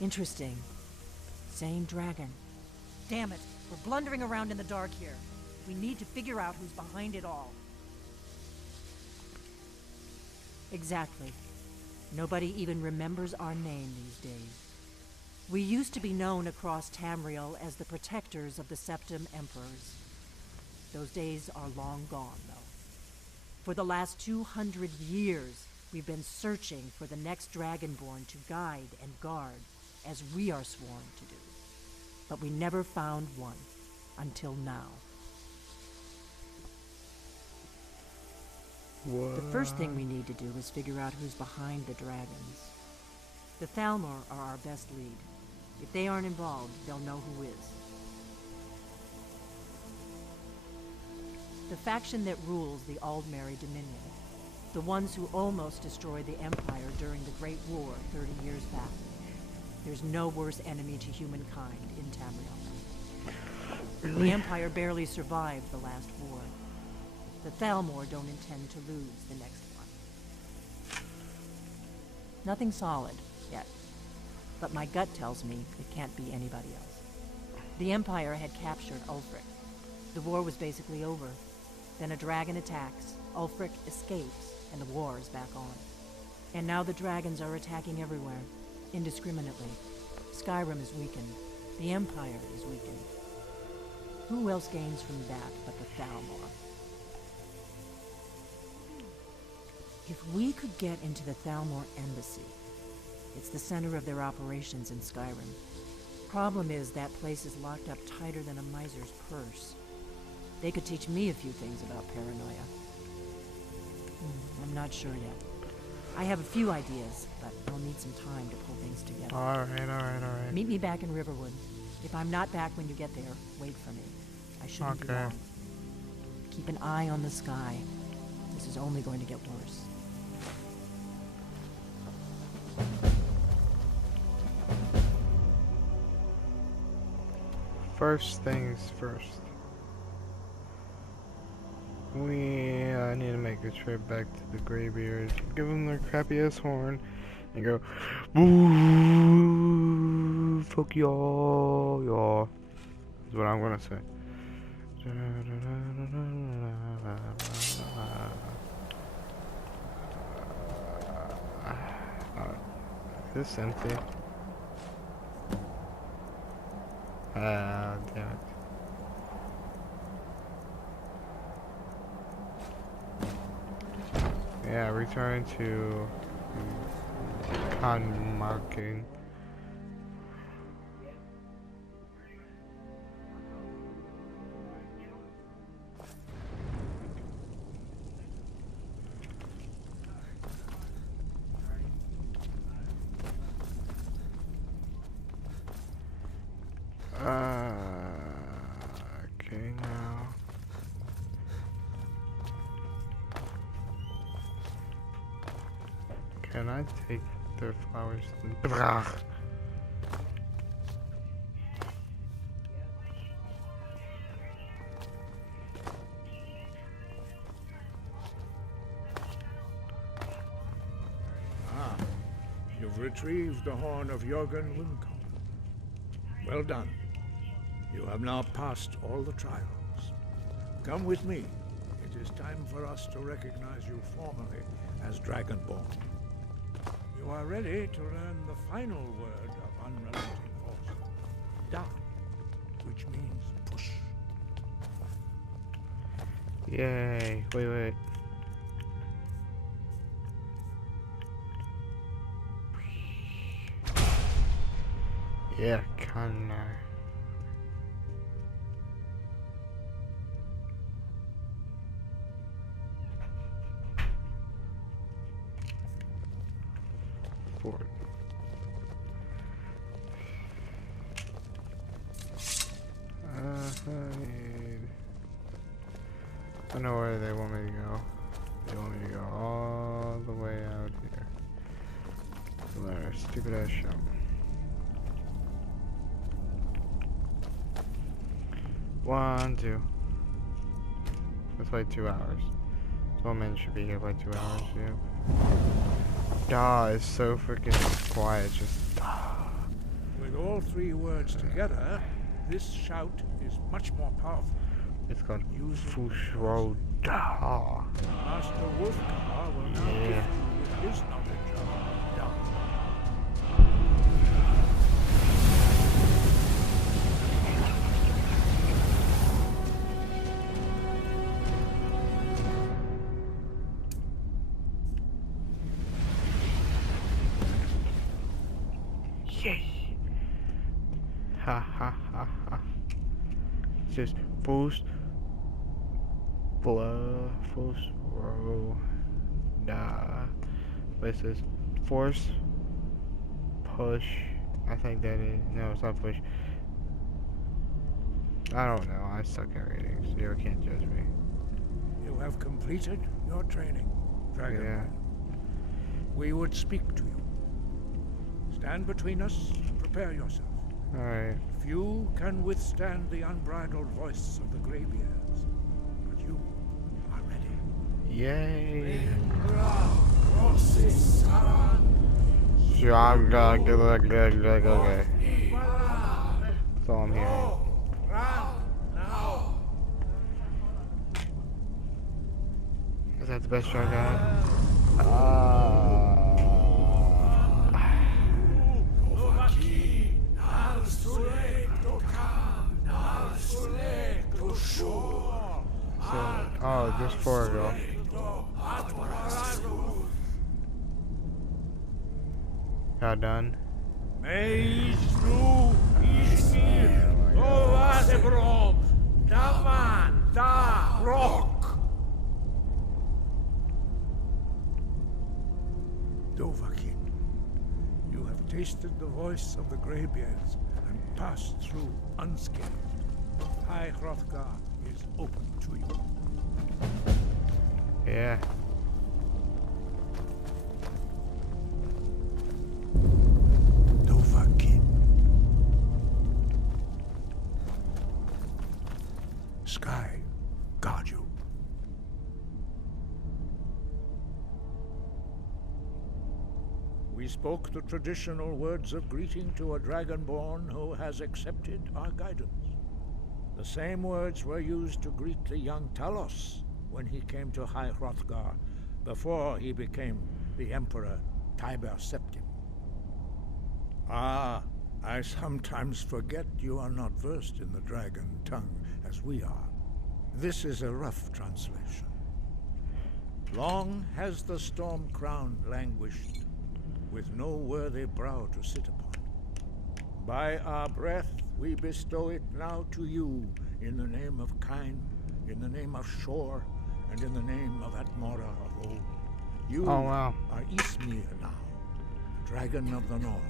Interesting. Same dragon. Damn it, we're blundering around in the dark here. We need to figure out who's behind it all. Exactly. Nobody even remembers our name these days. We used to be known across Tamriel as the protectors of the Septim Emperors. Those days are long gone, though. For the last 200 years, we've been searching for the next Dragonborn to guide and guard, as we are sworn to do. But we never found one, until now. What? The first thing we need to do is figure out who's behind the dragons. The Thalmor are our best lead. If they aren't involved, they'll know who is. The faction that rules the Aldmeri Dominion. The ones who almost destroyed the Empire during the Great War 30 years back. There's no worse enemy to humankind in Tamriel. Really? The Empire barely survived the last war. The Thalmor don't intend to lose the next one. Nothing solid, yet. But my gut tells me it can't be anybody else. The Empire had captured Ulfric. The war was basically over. Then a dragon attacks, Ulfric escapes, and the war is back on. And now the dragons are attacking everywhere, indiscriminately. Skyrim is weakened. The Empire is weakened. Who else gains from that but the Thalmor? If we could get into the Thalmor embassy, it's the center of their operations in Skyrim. Problem is, that place is locked up tighter than a miser's purse. They could teach me a few things about paranoia. I'm not sure yet. I have a few ideas, but I'll need some time to pull things together. Alright. Meet me back in Riverwood. If I'm not back when you get there, wait for me. I shouldn't be long. Keep an eye on the sky. This is only going to get worse. First things first. I need to make a trip back to the Greybeards, give them their crappy ass horn, and go, "Boo, fuck y'all, y'all." Is what I'm gonna say. Is this empty? Ah, damn it. Yeah, return to con marking. Okay, now. Can I take their flowers? Brach. Ah, you've retrieved the horn of Jürgen Wimcom. Well done. You have now passed all the trials. Come with me. It is time for us to recognize you formally as Dragonborn. You are ready to learn the final word of unrelenting force. Da, which means push. Yay. Wait. Yeah, kinda. Forward. I know where they want me to go. They want me to go all the way out here. Their stupid ass shop. One, two. That's like 2 hours. This woman should be here by 2 hours, yeah. Duh, it's so freaking quiet, just With all three words together, this shout is much more powerful. It's called Using Fushroda. Master Wolfgar will now gift Yeah. you with his knowledge of Dao. Yay! Ha ha ha ha. It says boost. Fushroda. But it says force. Push. I think that is. No, it's not push. I don't know. I suck at reading, so you can't judge me. You have completed your training, Dragon. Yeah. We would speak to you. Stand between us and prepare yourself. Alright. Few can withstand the unbridled voice of the Greybeards, but you are ready. Yay! Okay. That's all I'm hearing. Is that the best shot I got? Oh, just 4 ago. Got done. Dovahkiin, you have tasted the voice of the Greybeards and passed through unscathed. High Hrothgar is open to you. Yeah. Dovahkiin. Sky guard you. We spoke the traditional words of greeting to a dragonborn who has accepted our guidance. The same words were used to greet the young Talos when he came to High Hrothgar before he became the Emperor Tiber Septim. Ah, I sometimes forget you are not versed in the dragon tongue as we are. This is a rough translation. Long has the storm crown languished, with no worthy brow to sit upon. By our breath we bestow it now to you, in the name of Kine, in the name of Shor, and in the name of Atmora of old. You Oh, wow. are Ismir now, dragon of the north.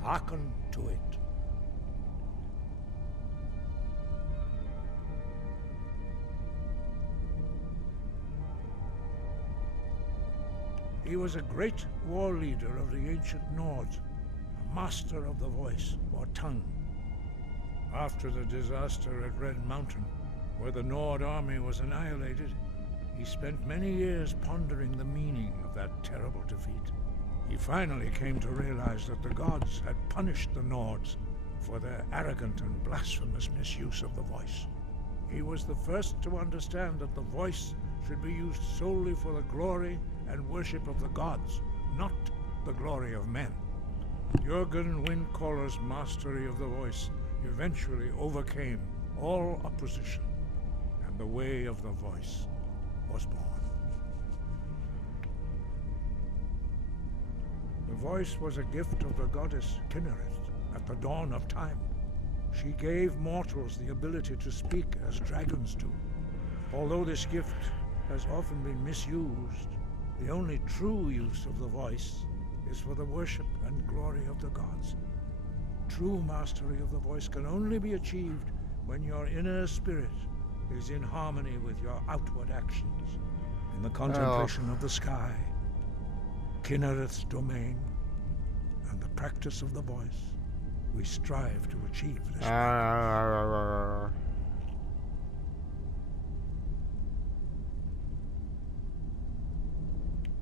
Hearken to it. He was a great war leader of the ancient Nords, a master of the voice, or tongue. After the disaster at Red Mountain, where the Nord army was annihilated, he spent many years pondering the meaning of that terrible defeat. He finally came to realize that the gods had punished the Nords for their arrogant and blasphemous misuse of the voice. He was the first to understand that the voice should be used solely for the glory and worship of the gods, not the glory of men. Jurgen Windcaller's mastery of the voice eventually overcame all opposition, and the way of the voice was born. The voice was a gift of the goddess Kinnereth at the dawn of time. She gave mortals the ability to speak as dragons do. Although this gift has often been misused, the only true use of the voice is for the worship and glory of the gods. True mastery of the voice can only be achieved when your inner spirit is in harmony with your outward actions. In the contemplation of the sky, Kinnereth's domain, and the practice of the voice, we strive to achieve this.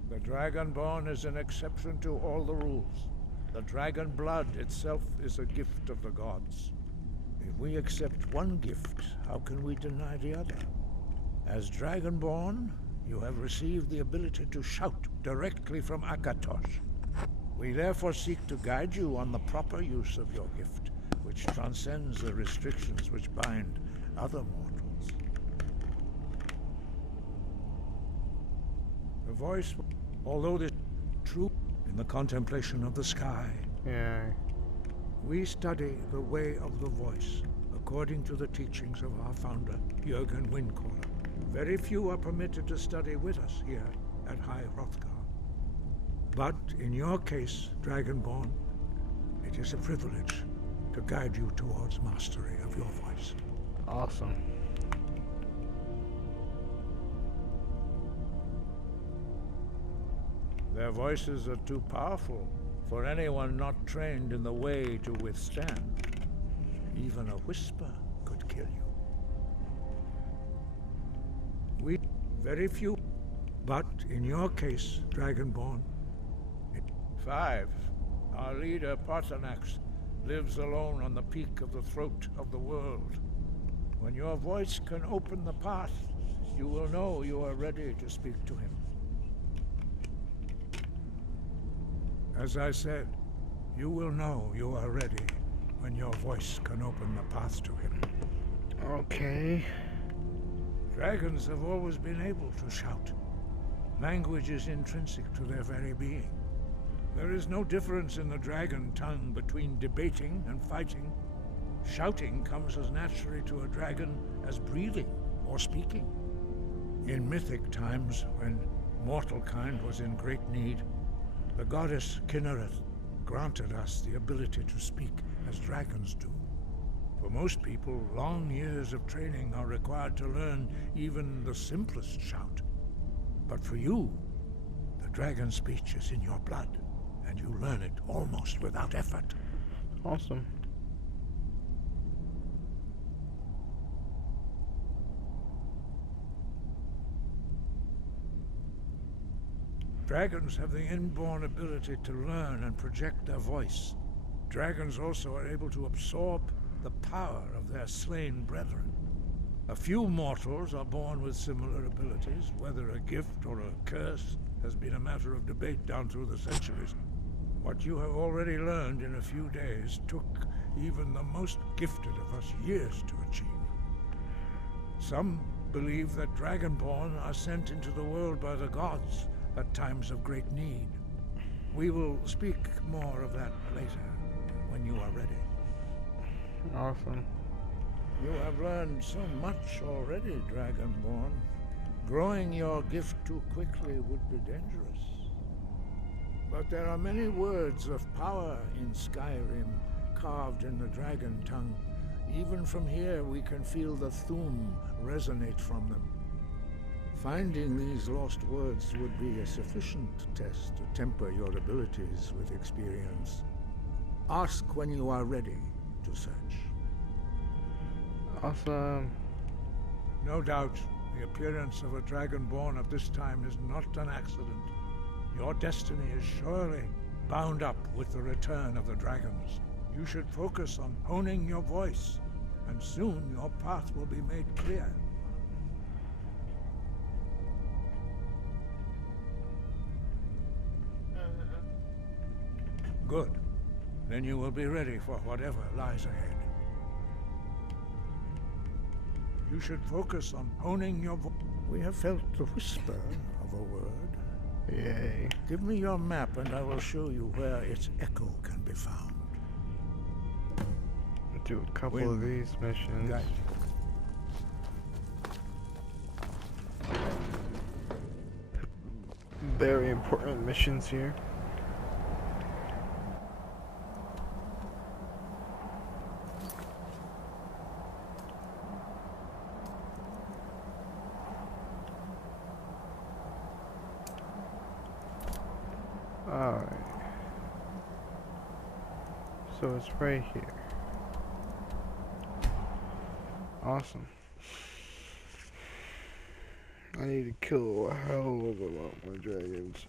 The Dragonborn is an exception to all the rules. The dragon blood itself is a gift of the gods. If we accept one gift, how can we deny the other? As Dragonborn, you have received the ability to shout directly from Akatosh. We therefore seek to guide you on the proper use of your gift, which transcends the restrictions which bind other mortals. The voice, although this is true in the contemplation of the sky, Yeah. we study the way of the voice according to the teachings of our founder, Jürgen Windcaller. Very few are permitted to study with us here at High Hrothgar. But in your case, Dragonborn, it is a privilege to guide you towards mastery of your voice. Awesome. Their voices are too powerful for anyone not trained in the way to withstand. Even a whisper could kill you. We, very few, but in your case, Dragonborn. 5. Our leader, Paarthurnax, lives alone on the peak of the throat of the world. When your voice can open the path, you will know you are ready to speak to him. As I said, you will know you are ready when your voice can open the path to him. Okay. Dragons have always been able to shout. Language is intrinsic to their very being. There is no difference in the dragon tongue between debating and fighting. Shouting comes as naturally to a dragon as breathing or speaking. In mythic times, when mortal kind was in great need, the goddess Kinnereth granted us the ability to speak as dragons do. For most people, long years of training are required to learn even the simplest shout. But for you, the dragon speech is in your blood, and you learn it almost without effort. Awesome. Dragons have the inborn ability to learn and project their voice. Dragons also are able to absorb the power of their slain brethren. A few mortals are born with similar abilities. Whether a gift or a curse has been a matter of debate down through the centuries. What you have already learned in a few days took even the most gifted of us years to achieve. Some believe that Dragonborn are sent into the world by the gods at times of great need. We will speak more of that later, when you are ready. Awesome. You have learned so much already, Dragonborn. Growing your gift too quickly would be dangerous. But there are many words of power in Skyrim, carved in the dragon tongue. Even from here we can feel the Thu'um resonate from them. Finding these lost words would be a sufficient test to temper your abilities with experience. Ask when you are ready to search. Awesome. No doubt, the appearance of a Dragonborn at this time is not an accident. Your destiny is surely bound up with the return of the dragons. You should focus on honing your voice, and soon your path will be made clear. Good. Then you will be ready for whatever lies ahead. You should focus on honing your voice. We have felt the whisper of a word. Yay. Give me your map and I will show you where its echo can be found. Do a couple of these missions. Guide. Very important missions here. Alright. So it's right here. Awesome. I need to kill a hell of a lot more dragons.